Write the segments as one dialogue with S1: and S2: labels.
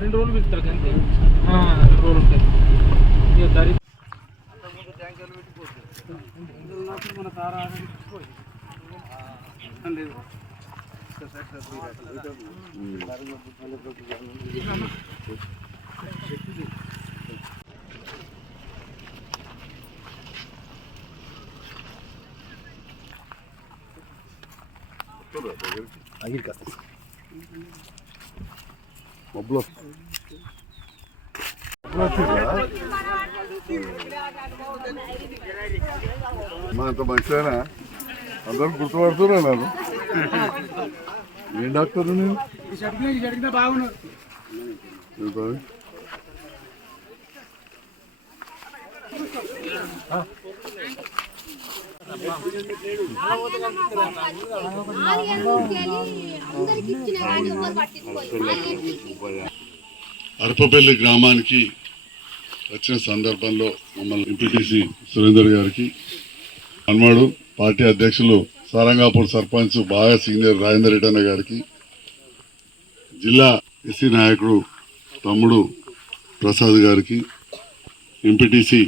S1: రెండు రోజులు పిలుస్తారు అంతే ఆ, రెండు రోజులు ఉంటాయి ఇక దరి మన తార లేదు
S2: మబ్బులు మా అంత మంచిదేనా అందరూ గుర్తుపడుతున్నా నన్ను ఏం డాక్టర్ నేను
S1: జరిగినా
S2: అరపపల్లి గ్రామానికి వచ్చిన సందర్భంలో మమ్మల్ని ఎంపీటీసీ సురేందర్ గారికి హన్మాడు పార్టీ అధ్యక్షులు సారంగాపూర్ సర్పంచ్ బాగా సీనియర్ రాజేందర్ రెడ్డి అన్న గారికి జిల్లా ఎస్సీ నాయకుడు తమ్ముడు ప్రసాద్ గారికి ఎంపీటీసీ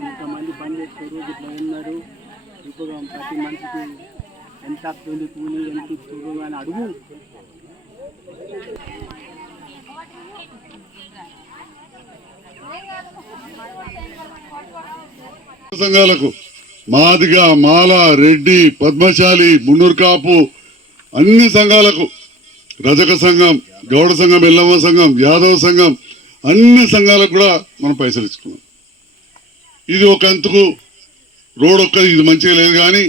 S3: ఇంతమంది పని చేస్తారు ఇట్లా ఉన్నారు. ఇప్పుడు ప్రతి మనిషికి ఎంత వస్తుంది కూలి ఎంత ఇస్తారు అని అడుగు.
S2: సంఘాలకు మాదిగ మాల రెడ్డి పద్మశాలి మున్నూరు కాపు అన్ని సంఘాలకు రజక సంఘం గౌడ సంఘం ఎల్లమ్మ సంఘం యాదవ సంఘం అన్ని సంఘాలకు కూడా మనం పైసలు ఇచ్చుకున్నాం. ఇది ఒక అంతకు రోడ్ ఒక్క ఇది మంచిగా లేదు కానీ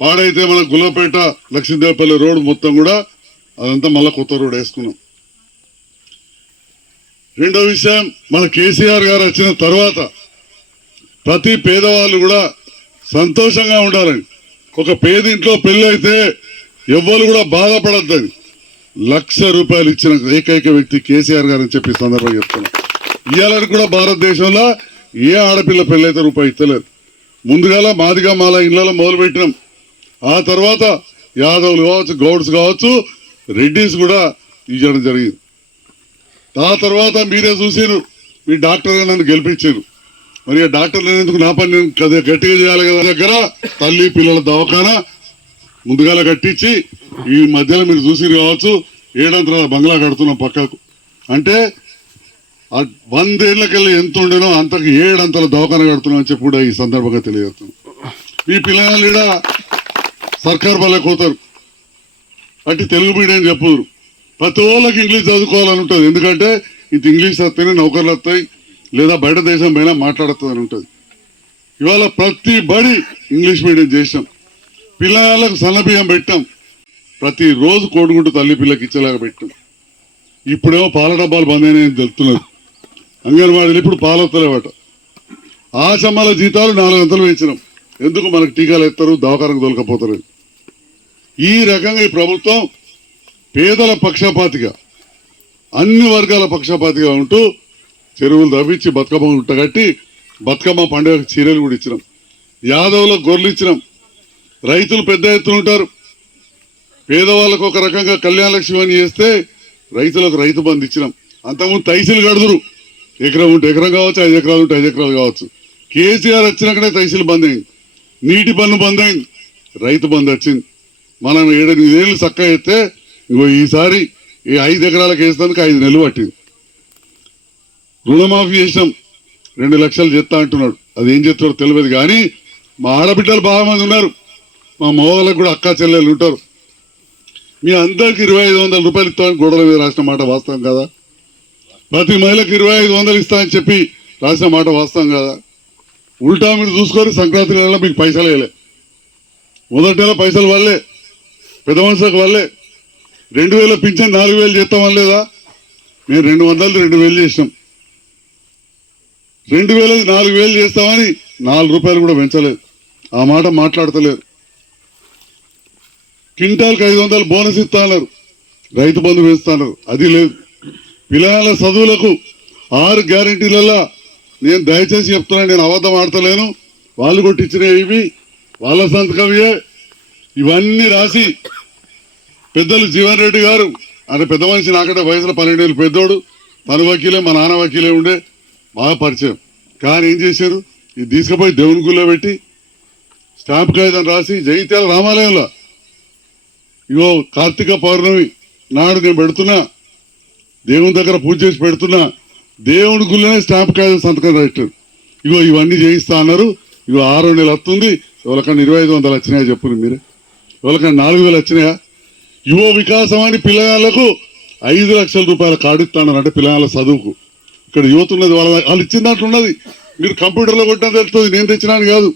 S2: పాడైతే మన గుల్లపేట లక్ష్మీదేవపల్లి రోడ్ మొత్తం కూడా అదంతా మళ్ళీ కొత్త రోడ్ వేసుకున్నాం. రెండో విషయం మన కేసీఆర్ గారు వచ్చిన తర్వాత ప్రతి పేదవాళ్ళు కూడా సంతోషంగా ఉండాలని. ఒక పేదింట్లో పెళ్ళి అయితే ఎవ్వరు కూడా బాధపడద్దని లక్ష రూపాయలు ఇచ్చిన ఏకైక వ్యక్తి కేసీఆర్ గారు అని చెప్పి సందర్భంగా చెప్తున్నా. ఇవాళ కూడా భారతదేశంలో ఏ ఆడపిల్ల పెళ్ళైతే రూపాయి ఇస్తలేదు? ముందుగాల మాదిగా మాల ఇళ్ళలో మొదలు పెట్టినాం ఆ తర్వాత యాదవులు కావచ్చు గౌడ్స్ కావచ్చు రెడ్డిస్ కూడా ఇవ్వడం జరిగింది. ఆ తర్వాత మీరే చూసారు మీ డాక్టర్గా నన్ను గెలిపించారు మరి డాక్టర్ లేనందుకు నా పని నేను గట్టిగా చేయాలి కదా దగ్గర? తల్లి పిల్లల దవాఖానా ముందుగాల కట్టించి ఈ మధ్యలో మీరు చూసి కావచ్చు ఏడంతరాల బంగ్లా కడుతున్నాం పక్కకు. అంటే వందేళ్ళకెళ్ళి ఎంత ఉండేనో అంతకు ఏడంతల దవాఖాన కడుతున్నాం అని చెప్పి కూడా ఈ సందర్భంగా తెలియజేస్తున్నాం ఈ పిల్లలు కూడా సర్కార్ బలే పోతారు అంటే తెలుగు మీడియం చెప్పుదురు. ప్రతి వాళ్ళకి ఇంగ్లీష్ చదువుకోవాలని ఉంటుంది. ఎందుకంటే ఇది ఇంగ్లీష్ వస్తేనే నౌకర్లు వస్తాయి లేదా బయట దేశం పైన మాట్లాడుతుంది అని ఉంటుంది. ఇవాళ ప్రతి బడి ఇంగ్లీష్ మీడియం చేసాం పిల్లలకు సన్నబియ్యం పెట్టాం. ప్రతిరోజు కోడిగుంటూ తల్లి పిల్లకి ఇచ్చేలాగా పెట్టాం. ఇప్పుడేమో పాల డబ్బాలు బంద్ అయినాయని తెలుస్తున్నారు. అంగన్వాడీలు ఇప్పుడు పాలొత్తలేవట. ఆశమ్మల జీతాలు నాలుగు వందలు పెంచినాం ఎందుకు మనకు టీకాలు ఎత్తారు దవాఖానకు దొరకపోతారు ఈ రకంగా ఈ ప్రభుత్వం పేదల పక్షపాతిగా అన్ని వర్గాల పక్షపాతిగా ఉంటూ చెరువులు తవ్వించి బతుకమ్మ ఉంటగట్టి బతుకమ్మ పండుగ చీరలు కూడా ఇచ్చినాం. యాదవులకు గొర్రెలు ఇచ్చినాం. రైతులు పెద్ద ఎత్తున ఉంటారు. పేదవాళ్ళకు ఒక రకంగా కళ్యాణ లక్ష్మి అని చేస్తే రైతులకు రైతు బంధు ఇచ్చినాం. అంతకుముందు తైసీలు కడుదురు. ఎకరం ఉంటే ఎకరం కావచ్చు ఐదు ఎకరాలు ఉంటే ఐదు ఎకరాలు కావచ్చు. కేసీఆర్ వచ్చినాకనే తైసిలు బంద్ అయింది. నీటి పన్ను బంద్ అయింది. రైతు బంద్ వచ్చింది. మనం ఏడెనిమిదేళ్ళు చక్క చక్కగా ఎత్తే ఇంకో ఈసారి ఈ ఐదు ఎకరాలకు వేస్తానికి ఐదు నెలలు పట్టింది. రుణమాఫీ చేసినాం. రెండు లక్షలు చెత్తా అంటున్నాడు. అది ఏం చెప్తారో తెలియదు కానీ మా ఆడబిడ్డలు బాగా మంది ఉన్నారు. మా మగవాళ్ళకు కూడా అక్కా చెల్లెలు ఉంటారు. మీ అందరికి ఇరవై ఐదు వందల రూపాయలు ఇస్తామని గొడవల మీద రాసిన మాట వాస్తవం కదా? ప్రతి మహిళకు ఇరవై ఐదు వందలు ఇస్తామని చెప్పి రాసిన మాట వాస్తవం కదా? ఉల్టా మీరు చూసుకొని సంక్రాంతి నెలలో మీకు పైసలు వేయలే. మొదటి నెల పైసలు వాళ్ళే పెద్ద మనుషులకు వాళ్ళే రెండు వేల పింఛన్ నాలుగు వేలు చేస్తామని లేదా మేము రెండు వందలు రెండు వేలు చేసినాం. రెండు వేల నాలుగు వేలు చేస్తామని నాలుగు రూపాయలు కూడా పెంచలేదు. ఆ మాట మాట్లాడతలేరు క్వింటాల్కి ఐదు వందలు బోనస్ ఇస్తా అన్నారు. రైతు బంధు వేస్తున్నారు అది లేదు. పిల్లల చదువులకు ఆరు గ్యారంటీలలో నేను దయచేసి చెప్తున్నాను నేను అబద్ధం ఆడతలేను. వాళ్ళు కొట్టించిన ఇవి వాళ్ళ సంతకవియే ఇవన్నీ రాసి పెద్దలు జీవన్ రెడ్డి గారు అంటే పెద్ద మనిషి నాకంటే వయసులో పన్నెండేళ్ళు పెద్దోడు. తన వకీలే మా నాన్న వకీలే ఉండే బాగా పరిచయం. కానీ ఏం చేశారు? ఇది తీసుకుపోయి దేవుని గుళ్ళో పెట్టి స్టాంప్ కాగితం రాసి జగిత్యాల రామాలయంలో ఇగో కార్తీక పౌర్ణమి నాడు నేను పెడుతున్నా. దేవుని దగ్గర పూజ చేసి పెడుతున్నా దేవుని గుళ్ళనే స్టాంప్ కాగితం సంతకం రాశారు ఇగో ఇవన్నీ చేయిస్తా అన్నారు. ఇగో ఆరు నెలలు వస్తుంది. ఎవరికన్నా ఇరవై ఐదు వందలు వచ్చినాయా చెప్పును మీరే? ఎవరికన్నా నాలుగు వేలు వచ్చినాయా? యువ వికాసం అని పిల్లగాళ్ళకు ఐదు లక్షల రూపాయల కార్డు ఇస్తాను అంటే పిల్లగాళ్ళ చదువుకు. ఇక్కడ యువత ఉన్నది వాళ్ళ వాళ్ళు ఇచ్చిన దాంట్లో ఉన్నది. మీరు కంప్యూటర్లో కొట్టినా తెలుస్తుంది. నేను తెచ్చినాను కాదు.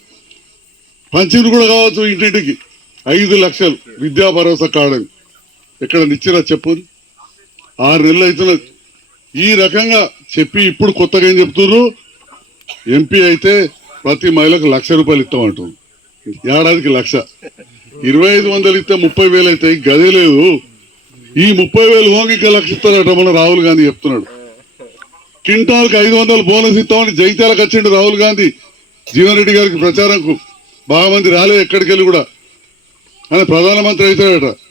S2: పంచింది కూడా కావచ్చు ఇంటింటికి. ఐదు లక్షలు విద్యా భరోసా కార్డు ఎక్కడ నిచ్చినా చెప్పు ఆరు నెలలు అవుతున్నది ఈ రకంగా చెప్పి ఇప్పుడు కొత్తగా ఏం చెప్తున్నారు ఎంపీ అయితే ప్రతి మహిళకు లక్ష రూపాయలు ఇస్తామంటుంది ఏడాదికి లక్ష. ఇరవై ఐదు వందలు ఇస్తే ముప్పై వేలు అవుతాయి గదే లేదు. ఈ ముప్పై వేలు హోంగి ఇంకా లక్ష ఇస్తారట మన రాహుల్ గాంధీ చెప్తున్నాడు. క్వింటాల్కి ఐదు వందలు బోనస్ ఇస్తామని జైత్యాలకు వచ్చిండు రాహుల్ గాంధీ. జీవన్ రెడ్డి గారికి ప్రచారంకు బాగా మంది రాలేదు ఎక్కడికి వెళ్ళి కూడా. అని ప్రధానమంత్రి అవుతాడట.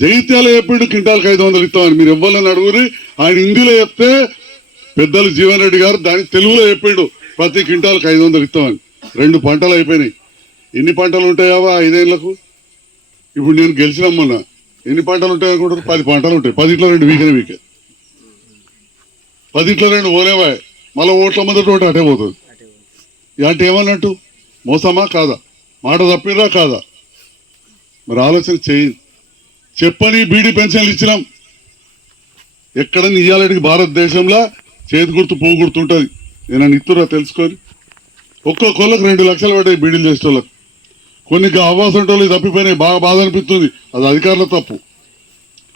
S2: జగిత్యాల చెప్పిండు క్వింటాల్కి ఐదు వందలు ఇస్తామని మీరు ఇవ్వాలని అడుగురి ఆయన హిందీలో చెప్తే పెద్దలు జీవన్ రెడ్డి గారు దానికి తెలుగులో చెప్పిండు. ప్రతి క్వింటాల్కి ఐదు వందలు ఇస్తామని రెండు పంటలు అయిపోయినాయి. ఎన్ని పంటలు ఉంటాయావా ఐదేళ్ళకు? ఇప్పుడు నేను గెలిచినమ్మన్నా ఎన్ని పంటలు ఉంటాయి అనుకుంటారు పది పంటలు ఉంటాయి. పదిట్లో రెండు వీకనే వీకే. పదిట్లో రెండు ఓనేవా మళ్ళీ ఓట్ల మొదటి ఒకటి అటే పోతుంది. అంటే ఏమన్నట్టు? మోసమా కాదా? మాట తప్పిరా కాదా? మరి ఆలోచన చేయండి చెప్పని బీడీ పెన్షన్లు ఇచ్చినాం. ఎక్కడ ఇయ్యాలటికి భారతదేశంలో చేతి గుర్తు పువ్వు గుర్తుంటుంది. నేను ఇస్తురా తెలుసుకొని. ఒక్కొక్కళ్ళకి రెండు లక్షలు పడ్డాయి బీడీలు చేసే వాళ్ళకి కొన్ని ఆవాసం వాళ్ళు తప్పిపోయినాయి. బాగా బాధ అనిపిస్తుంది. అది అధికారుల తప్పు.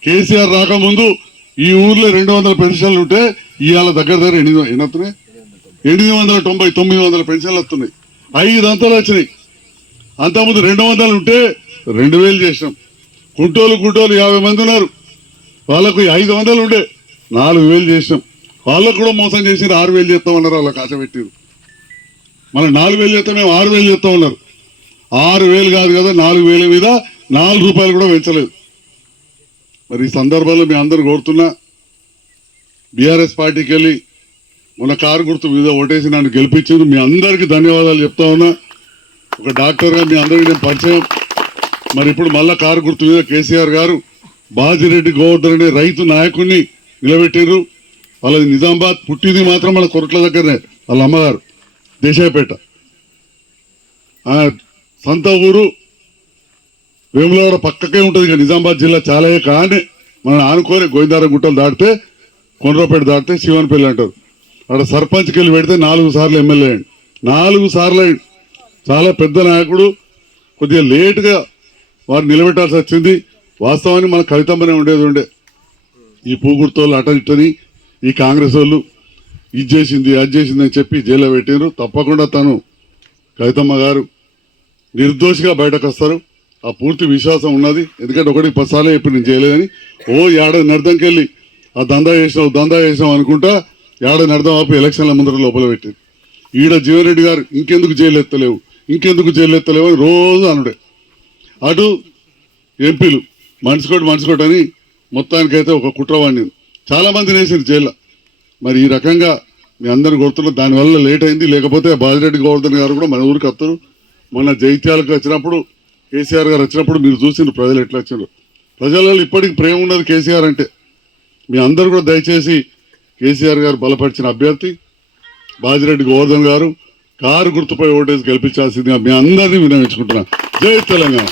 S2: కేసీఆర్ రాకముందు ఈ ఊర్లో రెండు వందల పెన్షన్లు ఉంటే ఇవాళ దగ్గర దగ్గర ఎనిమిది ఎన్ని ఎనిమిది వందల తొంభై తొమ్మిది వందల పెన్షన్లు వస్తున్నాయి ఐదు అంతలు వచ్చినాయి. అంతకుముందు రెండు వందలు ఉంటే రెండు వేలు చేసినాం. కుంటోలు కుంటోలు యాభై మంది ఉన్నారు. వాళ్ళకు ఐదు వందలు ఉండే. నాలుగు వేలు చేసినాం. వాళ్ళకు కూడా మోసం చేసి ఆరు వేలు చేస్తామన్నారు వాళ్ళకి ఆశ పెట్టారు. మన నాలుగు వేలు చేస్తే మేము ఆరు వేలు చేస్తా ఉన్నారు ఆరు వేలు కాదు కదా నాలుగు వేల మీద నాలుగు రూపాయలు కూడా పెంచలేదు. మరి ఈ సందర్భంలో మీ అందరు కోరుతున్నా బీఆర్ఎస్ పార్టీకి వెళ్ళి మొన్న కారు గుర్తు మీద ఓటేసి నన్ను గెలిపించింది మీ అందరికీ ధన్యవాదాలు చెప్తా ఉన్నా. ఒక డాక్టర్గా మీ అందరికీ నేను పరిచయం. మరి ఇప్పుడు మళ్ళా కారు గుర్తు మీద కేసీఆర్ గారు బాజిరెడ్డి గోవర్ధన్ అనే రైతు నాయకుడిని నిలబెట్టారు వాళ్ళది నిజామాబాద్ పుట్టింది మాత్రం వాళ్ళ కొరట్ల దగ్గరనే వాళ్ళ అమ్మగారు దేశాయపేట. సొంత ఊరు వేములవాడ పక్కకే ఉంటుంది ఇక నిజామాబాద్ జిల్లా చాలా కానీ మనం ఆనుకొని గోవిందారం గుట్టలు దాటితే కొండ్రపేట దాటితే శివన్పల్లి అంటారు. అక్కడ సర్పంచ్కి వెళ్ళి పెడితే నాలుగు సార్లు ఎమ్మెల్యే అయ్యండి. నాలుగు సార్లు అయ్యండి. చాలా పెద్ద నాయకుడు కొద్దిగా లేటుగా వారు నిలబెట్టాల్సి వచ్చింది. వాస్తవానికి మన కవితమ్మనే ఉండేది ఉండే. ఈ పూగుర్తోళ్ళు అట ఇట్టని ఈ కాంగ్రెస్ వాళ్ళు ఇది చేసింది అది చేసింది అని చెప్పి జైల్లో పెట్టారు తప్పకుండా తను కవితమ్మ గారు నిర్దోషిగా బయటకు వస్తారు. ఆ పూర్తి విశ్వాసం ఉన్నది. ఎందుకంటే ఒకటి పసాలే ఇప్పుడు నేను చేయలేదని. ఓ ఏడాది నడదంకెళ్ళి ఆ దందా చేసావు దందా చేసావు అనుకుంటా ఏడాది నడదాం ఆపి ఎలక్షన్ల ముందర లోపల పెట్టింది. ఈడ జీవన్ రెడ్డి గారు ఇంకెందుకు జైలు ఎత్తలేవు ఇంకెందుకు జైలు ఎత్తలేవు అని రోజు అనుడే. అటు ఎంపీలు మనసుకోటి మనసుకోటి అని మొత్తానికైతే ఒక కుట్రవాణి చాలా మంది వేసింది జైల్లో. మరి ఈ రకంగా మీ అందరూ కొడుతున్న దానివల్ల లేట్ అయింది. లేకపోతే బాజిరెడ్డి గోవర్ధన్ గారు కూడా మన ఊరికి వస్తారు. మొన్న జైత్యాలకు వచ్చినప్పుడు కేసీఆర్ గారు వచ్చినప్పుడు మీరు చూసిండ్రు ప్రజలు ఎట్లా వచ్చారు ప్రజలలో ఇప్పటికి ప్రేమ ఉన్నది కేసీఆర్ అంటే. మీ అందరూ కూడా దయచేసి కేసీఆర్ గారు బలపరిచిన అభ్యర్థి బాజిరెడ్డి గోవర్ధన్ గారు కారు గుర్తుపై ఓటేసి గెలిపించాల్సిందిగా మీ అందరినీ వినియోగించుకుంటున్నాను జై తెలంగాణ.